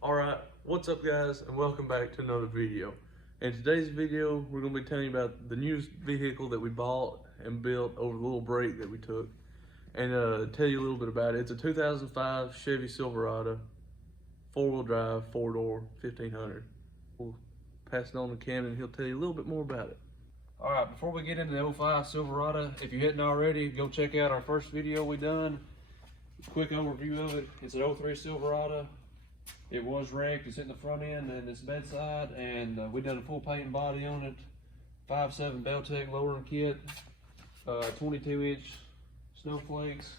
Alright, what's up guys, and welcome back to another video. In today's video, we're going to be telling you about the newest vehicle that we bought and built over the little break that we took. And tell you a little bit about it. It's a 2005 Chevy Silverado, 4-wheel drive, 4-door, 1500. We'll pass it on to Ken and he'll tell you a little bit more about it. Alright, before we get into the 05 Silverado, if you hadn't already, go check out our first video we done. Quick overview of it. It's an 03 Silverado. It was wrecked. It's hitting the front end and it's bedside, and we done a full paint and body on it. 5.7 Beltec lowering kit, 22-inch snowflakes.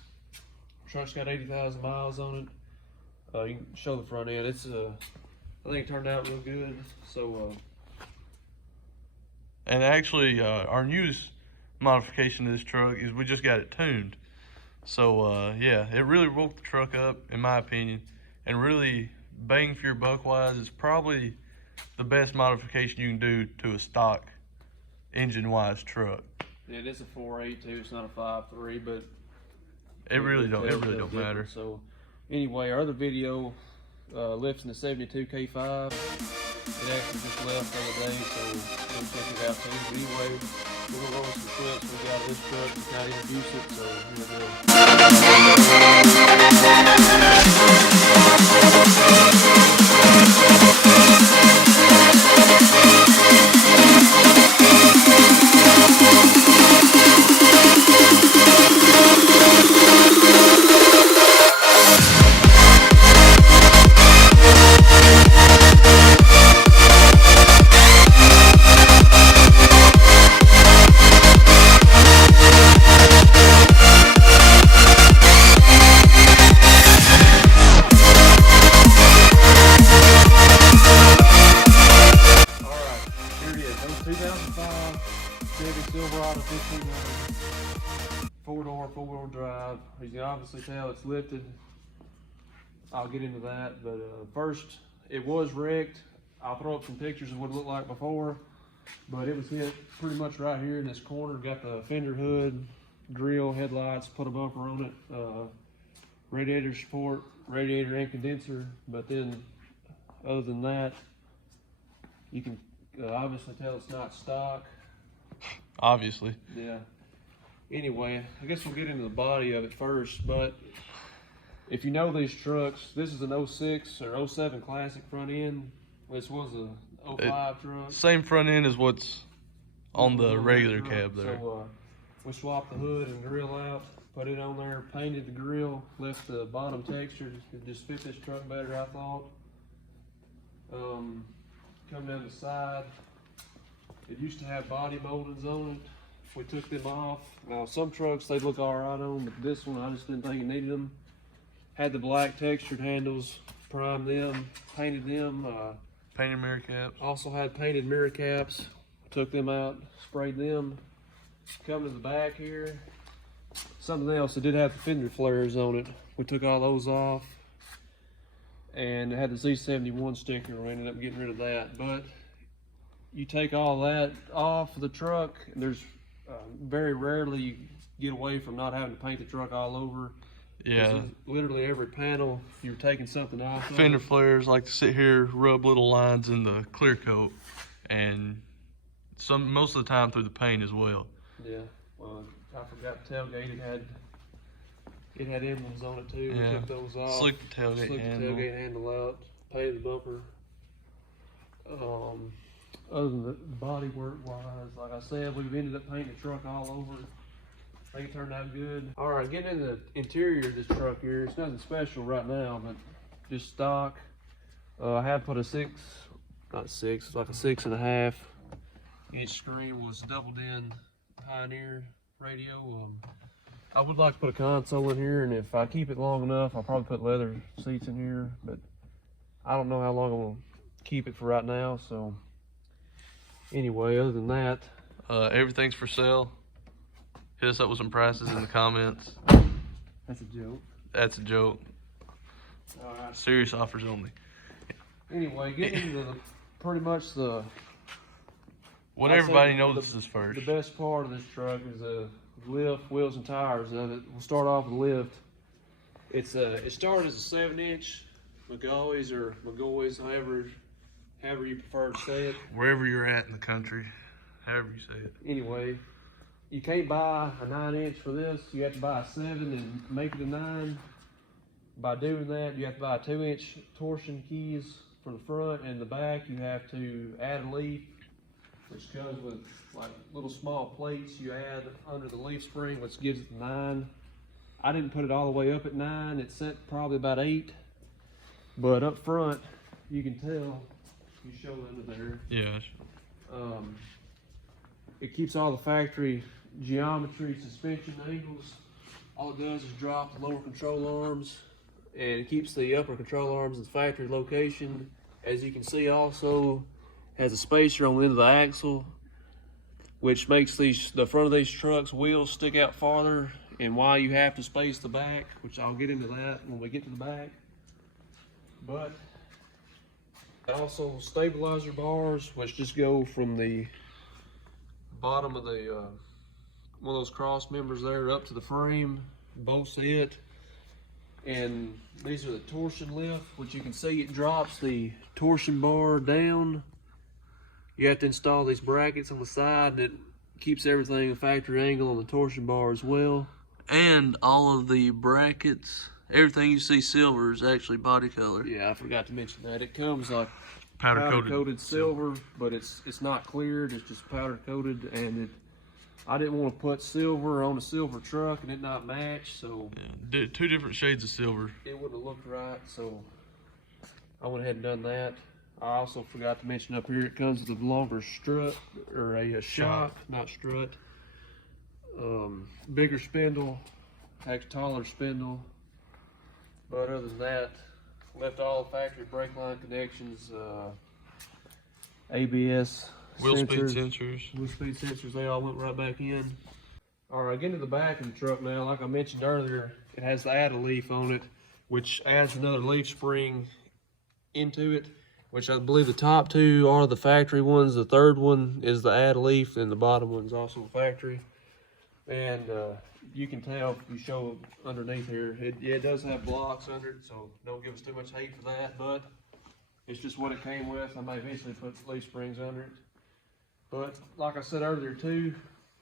Truck's got 80,000 miles on it. You can show the front end. It's I think it turned out real good. So, and actually, our newest modification to this truck is we just got it tuned. So yeah, it really woke the truck up, in my opinion, and really bang for your buck wise, it's probably the best modification you can do to a stock engine wise truck. Yeah, it is a 4.8 too. It's not a 5.3, but it really don't matter. So anyway, our other video lifting the 72 K5. It actually just left the other day, so go check it out too. But anyway, we're gonna roll some clips we got of this truck to kind of introduce it. So here we Chevy Silverado 1500, 4-door, 4-wheel drive. As you can obviously tell, it's lifted. I'll get into that, but first, it was wrecked. I'll throw up some pictures of what it looked like before, but it was hit pretty much right here in this corner. Got the fender hood, grill, headlights, put a bumper on it, radiator support, radiator and condenser, but then other than that, you can obviously tell it's not stock. Obviously. Yeah. Anyway, I guess we'll get into the body of it first, but if you know these trucks, this is an 06 or 07 Classic front end. This was a 05 truck. Same front end as what's on the regular cab there. So we swapped the hood and grill out, put it on there, painted the grill, left the bottom texture. It just fit this truck better, I thought. Come down the side. It used to have body moldings on it. We took them off. Now some trucks they look all right on, but this one I just didn't think it needed them. Had the black textured handles, primed them, painted them. Painted mirror caps. Also had painted mirror caps. Took them out, sprayed them. Coming to the back here, something else. It did have the fender flares on it. We took all those off, and it had the Z71 sticker. We ended up getting rid of that, but you take all that off the truck, and there's very rarely you get away from not having to paint the truck all over. Yeah. Literally every panel, you're taking something off. Fender flares like to sit here, rub little lines in the clear coat, and most of the time through the paint as well. Yeah. Well, I forgot the tailgate. It had emblems on it too. Yeah. We took those off. Slicked the tailgate handle out. Painted the bumper. Other than the body work wise, like I said, we've ended up painting the truck all over. I think it turned out good. All right, getting into the interior of this truck here, it's nothing special right now, but just stock. I have put a it's like a 6.5 inch screen. Was doubled in Pioneer radio. I would like to put a console in here, and if I keep it long enough, I'll probably put leather seats in here, but I don't know how long I'm gonna keep it for right now, so. Anyway, other than that, everything's for sale. Hit us up with some prices in the comments. That's a joke. That's a joke. All right. Serious offers only. Anyway, getting into pretty much what everybody notices first. The best part of this truck is the lift, wheels, and tires of it. We'll start off with the lift. It started as a 7-inch Mcgaughys or Mcgaughys, however you prefer to say it. Wherever you're at in the country, however you say it. Anyway, you can't buy a 9-inch for this. You have to buy a 7 and make it a 9. By doing that, you have to buy a 2-inch torsion keys for the front, and the back you have to add a leaf, which comes with like little small plates you add under the leaf spring, which gives it the 9. I didn't put it all the way up at 9. It's set probably about 8, but up front you can tell. You show under there. Yeah. It keeps all the factory geometry, suspension angles. All it does is drop the lower control arms, and it keeps the upper control arms in the factory location. As you can see, also has a spacer on the end of the axle, which makes the front of these trucks wheels stick out farther, and why you have to space the back, which I'll get into that when we get to the back. But also stabilizer bars, which just go from the bottom of the one of those cross members there up to the frame, bolts it. And these are the torsion lift, which you can see it drops the torsion bar down. You have to install these brackets on the side, and it keeps everything a factory angle on the torsion bar as well. And all of the brackets, everything you see silver is actually body color. Yeah, I forgot to mention that. It comes like Powder coated silver, but it's not cleared, it's just powder coated, and I didn't want to put silver on a silver truck and it not match, so yeah, 2 different shades of silver. It wouldn't have looked right, so I went ahead and done that. I also forgot to mention up here, it comes with a longer strut, or a shock, not strut. Bigger spindle, has taller spindle. But other than that, left all the factory brake line connections, ABS Wheel speed sensors, they all went right back in. All right, getting to the back of the truck now. Like I mentioned earlier, it has the add a leaf on it, which adds another leaf spring into it, which I believe the top 2 are the factory ones. The third one is the add a leaf, and the bottom one's also factory. And you can tell if you show underneath here, it does have blocks under it, so don't give us too much hate for that, but it's just what it came with. I may eventually put leaf springs under it. But like I said earlier too,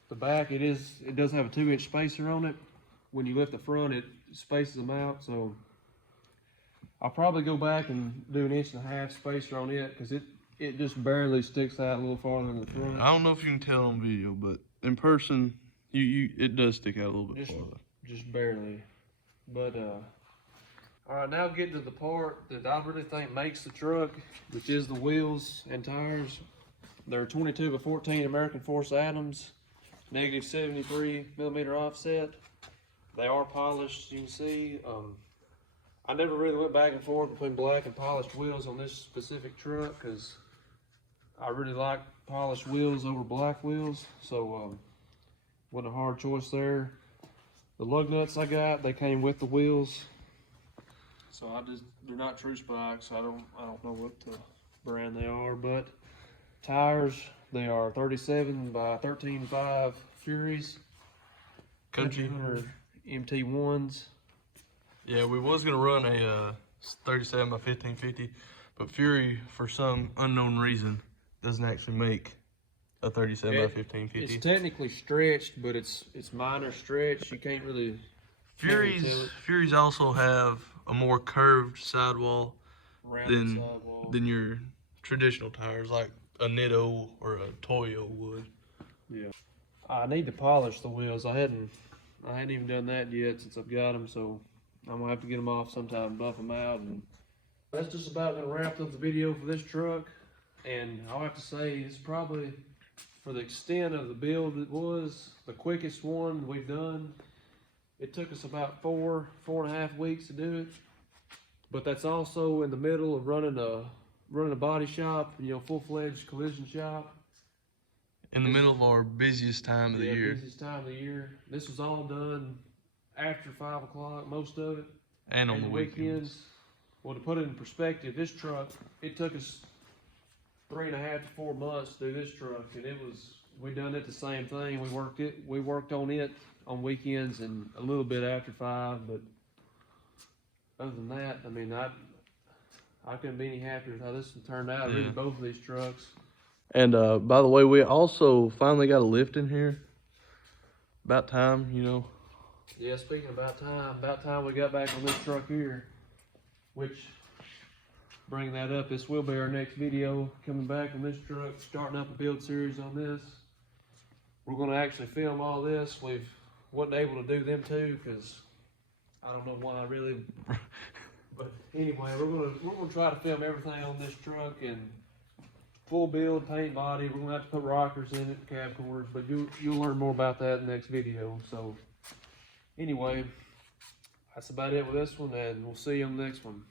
the back, it does have a 2-inch spacer on it. When you lift the front, it spaces them out, so I'll probably go back and do an 1.5-inch spacer on it, because it just barely sticks out a little farther than the front. I don't know if you can tell on video, but in person, it does stick out a little bit farther. Just barely. But all right, now getting to the part that I really think makes the truck, which is the wheels and tires. They're 22/14 American Force Atoms, negative 73mm offset. They are polished, you can see. I never really went back and forth between black and polished wheels on this specific truck, because I really like polished wheels over black wheels, so wasn't a hard choice there. The lug nuts I got, they came with the wheels, so they're not true spikes. I don't know what brand they are, but tires, they are 37 by 13.5 Furies, Country MT1s. Yeah, we was gonna run a 37 by 1550, but Fury, for some unknown reason, doesn't actually make a 37 by 1550. It's technically stretched, but it's minor stretch. You can't really. Furies also have a more curved sidewall than your traditional tires, like a Nitto or a Toyo would. Yeah. I need to polish the wheels. I hadn't even done that yet since I've got them, so I'm gonna have to get them off sometime, buff them out, and that's just about gonna wrap up the video for this truck. And I'll have to say, it's probably, for the extent of the build, it was the quickest one we've done. It took us about 4.5 weeks to do it, but that's also in the middle of running a body shop, full-fledged collision shop. In the middle of our busiest time of the year. Busiest time of the year. This was all done after 5 o'clock, most of it. And on the weekends. Well, to put it in perspective, this truck, it took us 3.5 to 4 months to do this truck, and we done it the same thing. We worked on it on weekends and a little bit after 5, but other than that, I mean, I couldn't be any happier with how this one turned out. Yeah. Really, both of these trucks. And by the way, we also finally got a lift in here. About time, you know. Yeah, speaking about time we got back on this truck here. Which, bringing that up, this will be our next video coming back on this truck, starting up a build series on this. We're going to actually film all this. We wasn't able to do them two because I don't know why really. But anyway, we're gonna try to film everything on this truck and full build, paint body. We're gonna have to put rockers in it, cab corners, but you'll learn more about that in the next video. So anyway, that's about it with this one, and we'll see you on the next one.